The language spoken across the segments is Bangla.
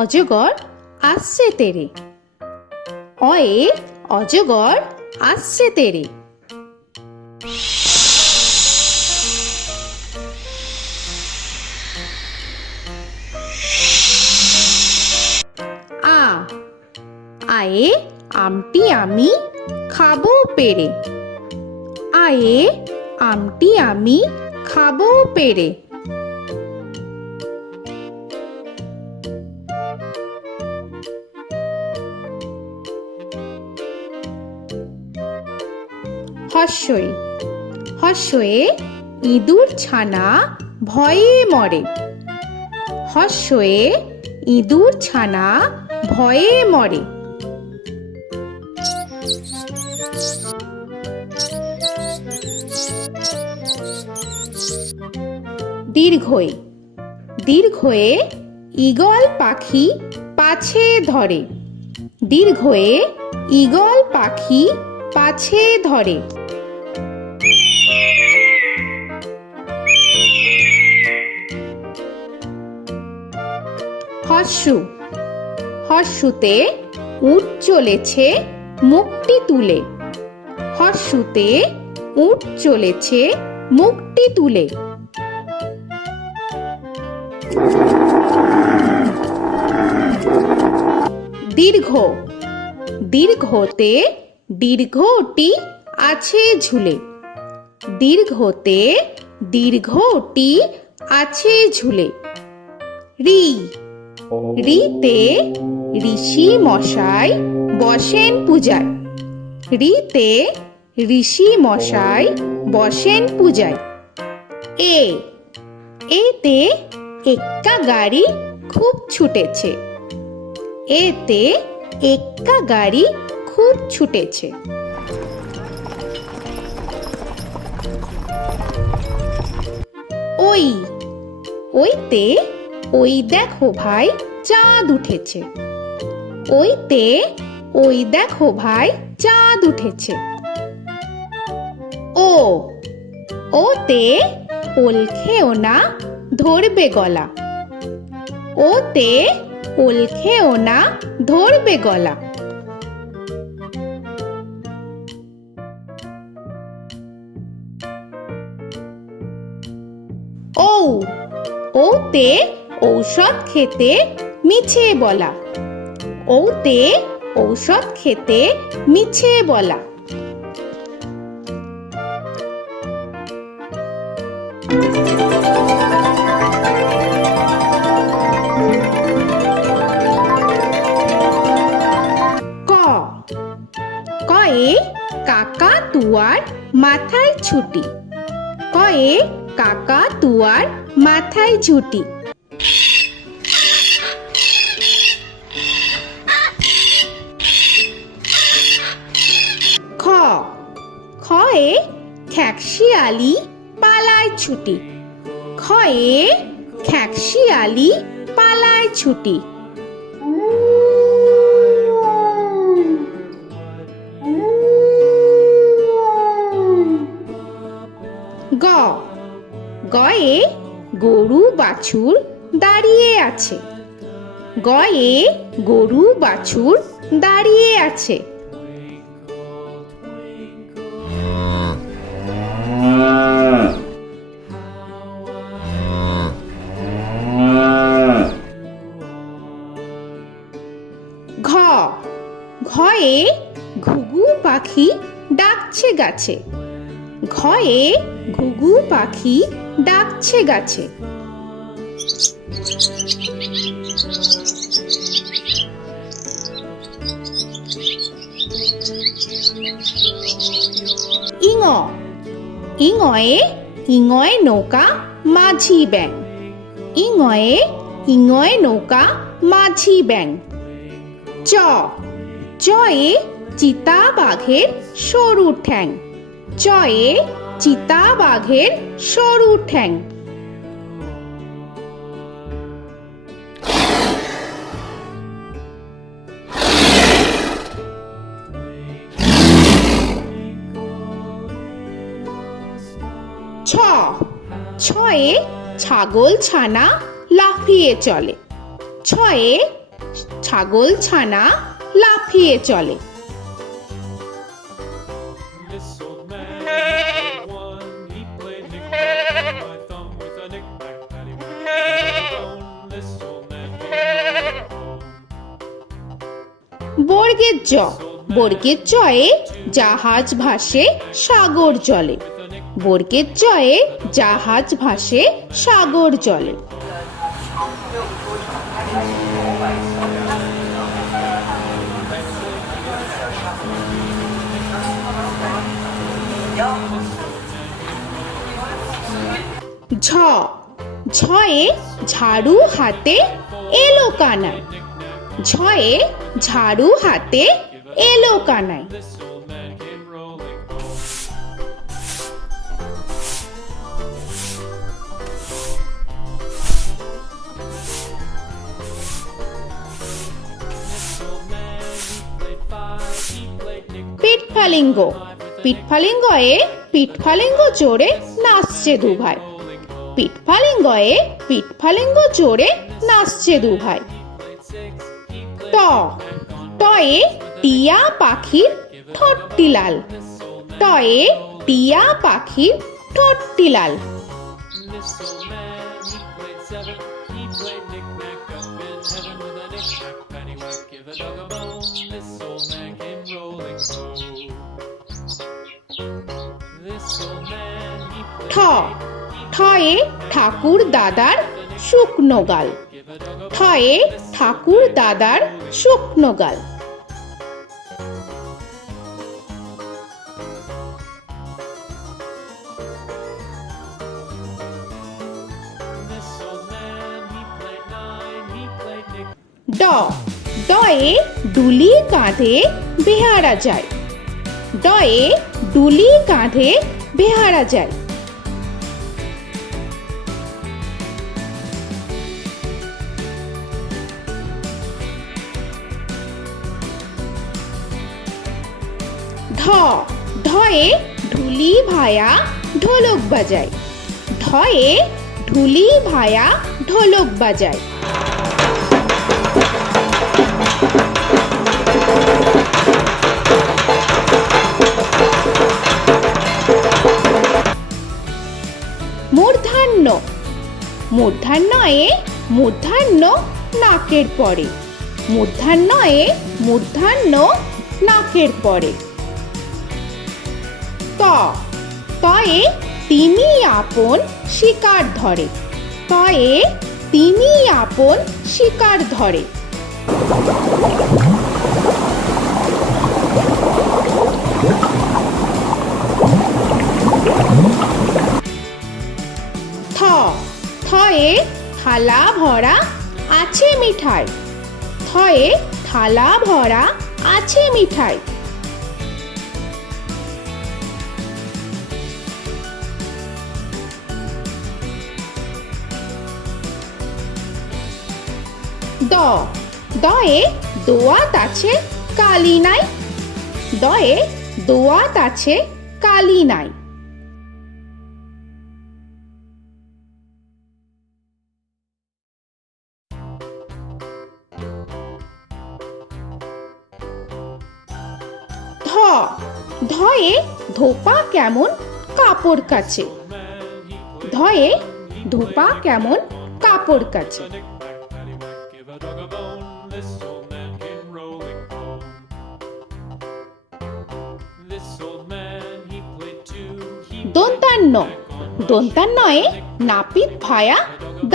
অজগর আসছে তেরে। অয়ে অজগর আসছে তেরে। আ আয়ে আমটি আমি খাবো পেরে। আয়ে আমটি আমি খাবো পেরে। হর্ষই হর্ষয়ে ইঁদুর ছানা ভয়ে মরে। হর্ষয়ে ইঁদুর ছানা ভয়ে মরে। দীর্ঘই দীর্ঘয়ে ঈগল পাখি পাছে ধরে। দীর্ঘয়ে ঈগল পাখি পাছে ধরে। হর্ষু হর্ষুতে উট চলেছে মুখটি তুলে। হর্ষুতে উট চলেছে মুখটি তুলে। দীর্ঘ দীর্ঘতে দীর্ঘটি আছে ঝুলে। দীর্ঘতে দীর্ঘটি আছে ঝুলে। রি রিতে ঋষি মশাই বসেন পূজায়। রিতে ঋষি মশাই বসেন পূজায়। এ এতে এক্কা গাড়ি খুব ছুটেছে। এতে এক্কা গাড়ি খুব ছুটেছে। ওই ওইতে ওই দেখো ভাই চাঁদ উঠেছে। ওইতে ওই দেখো ভাই চাঁদ উঠেছে। ও ওতে ওল খেও না ধরবে গলা। ওতে ওল খেও না ধরবে গলা। ঔ ওতে ঔষধ খেতে মিছে বলা। ওতে ঔষধ খেতে মিছে বলা। ক কয়ে কাকা তুয়ার মাথায় ছুটি। কয়ে কাকা তুয়ার মাথায় ঝুটি। খ খয়ে খ্যাকশিয়ালি পালায় ছুটি। খয়ে খ্যাকশিয়ালি পালায় ছুটি। গ গয়ে গরু বাছুর দাঁড়িয়ে আছে। গয়ে গরু বাছুর দাঁড়িয়ে আছে। ঘ ঘয়ে ঘুঘু পাখি ডাকছে গাছে। ঘয়ে ঘুঘু পাখি ডাকছে গাছে। ইঙ ইঙয়ে ইঙয়ে নৌকা মাঝি ব্যাং। ইঙয়ে ইঙয়ে নৌকা মাঝি ব্যাং। চ চয়ে চিতা বাঘের সরু ঠ্যাং। চয়ে চিতা বাঘের সরু ঠ্যাং। ছ ছয়ে ছাগল ছানা লাফিয়ে চলে। ছয়ে ছাগল ছানা লাফিয়ে চলে। This old man had one. He played knick-knack, my thumb with a knick-knack, paddywhack, this old man came home. বর্গের জ, বর্গের জয়ে জাহাজ ভাসে সাগর জলে। বর্গের জয়ে জাহাজ ভাসে সাগর জলে। ঝ, ঝয়ে ঝাড়ু হাতে এলো কানাই। ঝয়ে ঝাড়ু হাতে এলো Kanai. This old man came rolling. This old man, he played five. He played knick-knack. পিঠফালিঙ্গ, পিঠফালিঙ্গয়ে পিঠফালিঙ্গ জোরে নাচছে দুভাই। পিঠফালিঙ্গয়ে পিঠফালিঙ্গ জোরে নাচছে দুভাই। ট, টয়ে টিয়া পাখির ঠোঁটটি লাল। টয়ে টিয়া পাখির ঠোঁটটি লাল। This old man, he played seven. He played knick-knack up in heaven with a knick-knack, paddywhack, give a dog a bone. This old man came rolling home. This old man, he ঠ, played ঠয়ে ঠাকুর দাদার শুকনো গাল। give a dog a ঠয়ে ঠাকুর দাদার শুকনো গাল। This old man, he played nine. He played knick. ড, ডয়ে ডুলি কাঁধে বেহারা যায়। ডয়ে ডুলি কাঁধে বেহারা যায়। ঢ, ঢয়ে ঢুলি ভায়া ঢোলক বাজায়। ঢয়ে ঢুলি ভায়া ঢোলক বাজায়। মূর্ধন্য, মূর্ধন্যয়ে মূর্ধন্য নাকের পরে। মূর্ধন্যয়ে মূর্ধন্য নাকের পরে। ত, তয়ে তিনি আপন শিকার ধরে। তয়ে তিনি আপন শিকার ধরে। থ, থয়ে থালা ভরা আছে মিঠাই। থয়ে থালা ভরা আছে মিঠাই। দ, দয়ে দোয়াত আছে কালি নাই। দয়ে দোয়াত আছে কালি নাই। ধ, ধয়ে ধোপা কেমন কাপড় কাচে। ধয়ে ধোপা কেমন কাপড় কাচে। Knick-knack, paddywhack, give a dog a bone. This old man came rolling home. This old man, he played two. He দন্তান্ন, দন্তান্নয়ে নাপিত ভায়া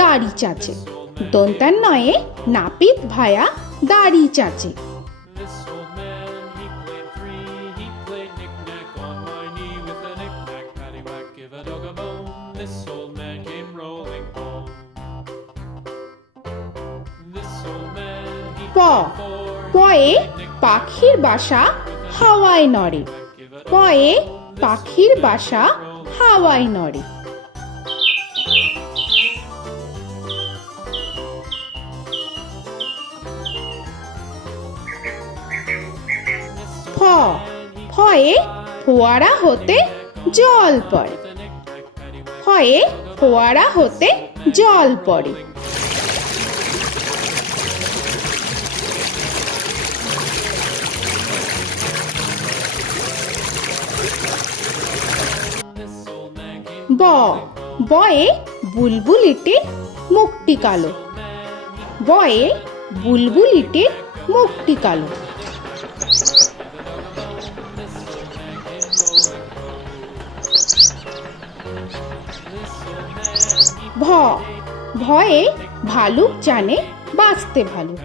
দাড়ি চাচে। দন্তান্নয়ে নাপিত ভায়া দাড়ি চাচে। This old man, he played three. He played knick-knack on my knee with a knick-knack, paddywhack, give a dog a bone. This old man came rolling home. This old man, he প, played four. পয়ে পাখির বাসা হাওয়ায় নড়ে। পয়ে পাখির বাসা হাওয়ায় নড়ে। ফ, ফয়ে ফোয়ারা হতে জল পড়ে। ফয়ে ফোয়ারা হতে জল পড়ে। ব বয়ে বুলবুলিটির মুখটি কালো। বয়ে বুলবুলিটির মুখটি কালো। ভ ভয়ে ভালুক জানে বাঁচতে ভালো।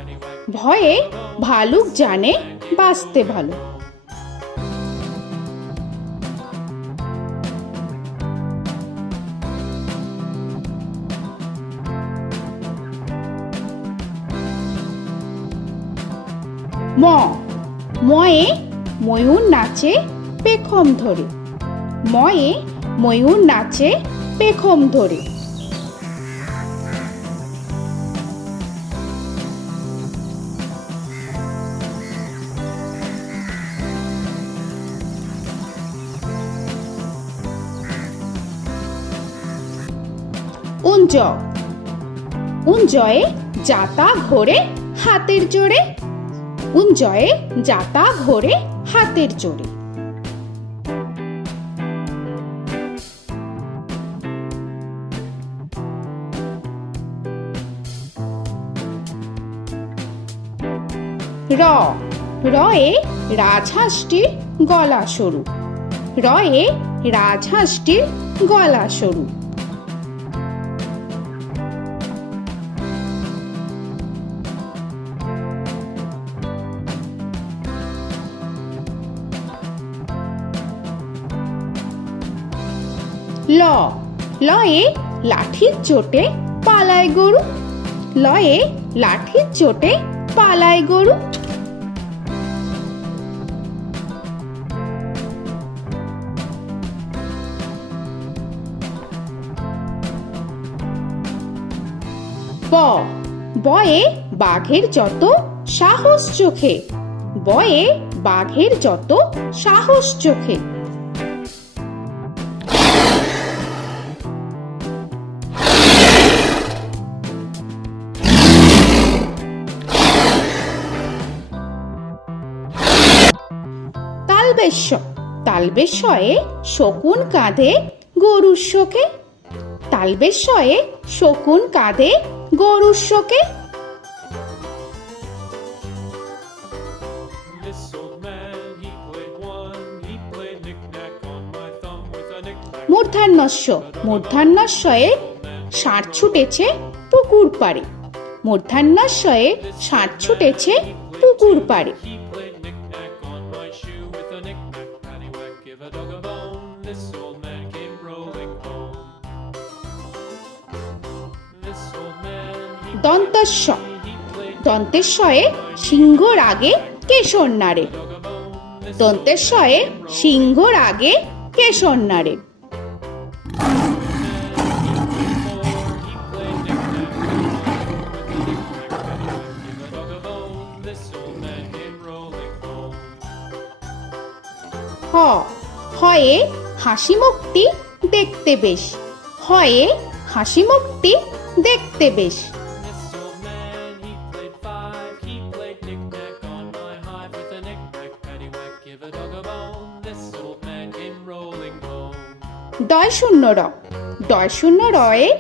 ভয়ে ভালুক জানে বাঁচতে ভালো। ম ময়ে ময়ূর নাচে পেখম ধরে। ময়ে ময়ূর নাচে পেখম ধরে। উঞ্জ উঞ্জয়ে যাতা ঘোরে হাতের জোরে। উঞ্জয়ে যাতা ঘোরে হাতের জোরে। র রয়ে রাজহাঁসটির গলা সরু। রয়ে রাজহাঁসটির গলা সরু। ল লয়ে লাঠির চোটে পালায় গরু। লয়ে লাঠির চোটে পালায় গরু। ব বয়ে বাঘের যত সাহস চোখে। বয়ে বাঘের যত সাহস চোখে। তালবেশ্য তালবেশ্যয়ে শকুন কাঁধে গরুর শোকে। তালবেশ্যয়ে শকুন কাঁধে গরুর শোকে। This old man, he played one. He played knick-knack on my thumb with a knick-knack. মূর্ধন্যস্য মূর্ধন্যস্যয়ে ষাঁড় ছুটেছে পুকুর পাড়ে। মূর্ধন্যস্যয়ে ষাঁড় ছুটেছে পুকুর পাড়ে। He played knick-knack on my shoe with a knick-knack, paddywhack, give a dog a bone. This old man came rolling home. This old man, he দন্তস্য played দন্তেশ্বয়ে সিংহর আগে কেশর নাড়ে। dog a bone. This দন্তেশ্বয়ে সিংহর আগে কেশর নাড়ে। he played knick-knack on my with a knick-knack, paddywhack, give a dog a bone. This old man came rolling home. হ হয়ে হাসি মুখটি দেখতে বেশ। হয়ে হাসি মুখটি দেখতে বেশ। This old man, he played five. He played knick-knack on my hive with a knick-knack, paddywhack, give a dog a bone. This old man came rolling home. ডয় শূন্য র ডয় শূন্য রয়ে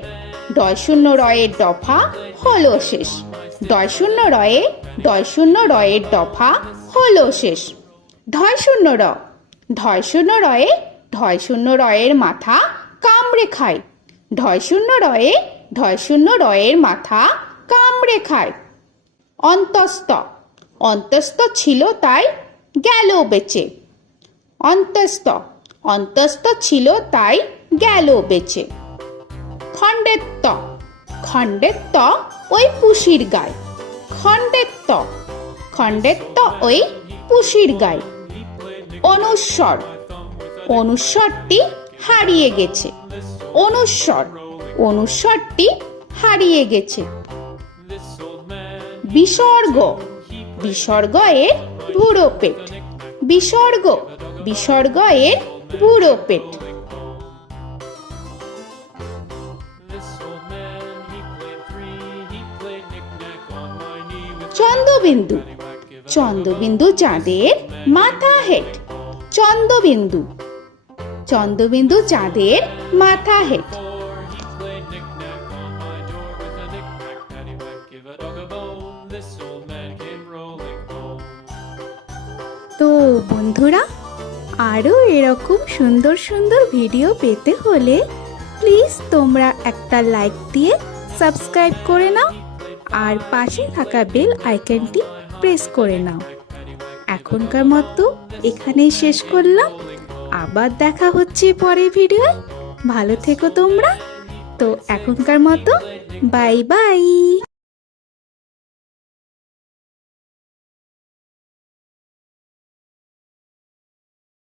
ডয় শূন্য রয়ের দফা হলো শেষ। ডয় শূন্য রয়ে ডয় শূন্য রয়ের দফা হলো শেষ। ঢয় শূন্য র ঢয় শূন্য রয়ে ঢয় শূন্য রয়ের মাথা কামড়ে খায়। ঢয় শূন্য রয়ে ঢয় শূন্য রয়ের মাথা কামড়ে খায়। অন্তস্থ অন্তস্থ ছিল তাই গেল বেঁচে। অন্তস্থ অন্তস্থ ছিল তাই গেল বেঁচে। খণ্ডেত্ব খণ্ডেত্ব ওই পুষির গায়। খণ্ডেত্ব খণ্ডেত্ব ওই পুষির গায়। অনুস্বর অনুস্বরটি হারিয়ে গেছে। অনুস্বর অনুস্বরটি হারিয়ে গেছে। This old man, বিসর্গ বিসর্গ এর বুড়ো পেট। বিসর্গ বিসর্গ এর বুড়ো পেট। this old man, he played three. He played knick-knack on my knee with Chandrabindu paddywhack, give a Chandrabindu চাঁদের মাথা হেট। চন্দ্রবিন্দু চন্দ্রবিন্দু চাঁদের মাথা head. Before he played knick-knack on my door with a knick-knack, paddywhack, give a dog a bone. This old man came rolling home. তো বন্ধুরা, আরও এরকম সুন্দর সুন্দর ভিডিও পেতে হলে প্লিজ তোমরা একটা লাইক দিয়ে সাবস্ক্রাইব করে নাও আর পাশে থাকা বেল আইকনটি প্রেস করে নাও। এখনকার মতো এখানেই শেষ করলাম, আবার দেখা হচ্ছে পরের ভিডিও। ভালো থেকো তোমরা। তো এখনকার মতো বাই বাই।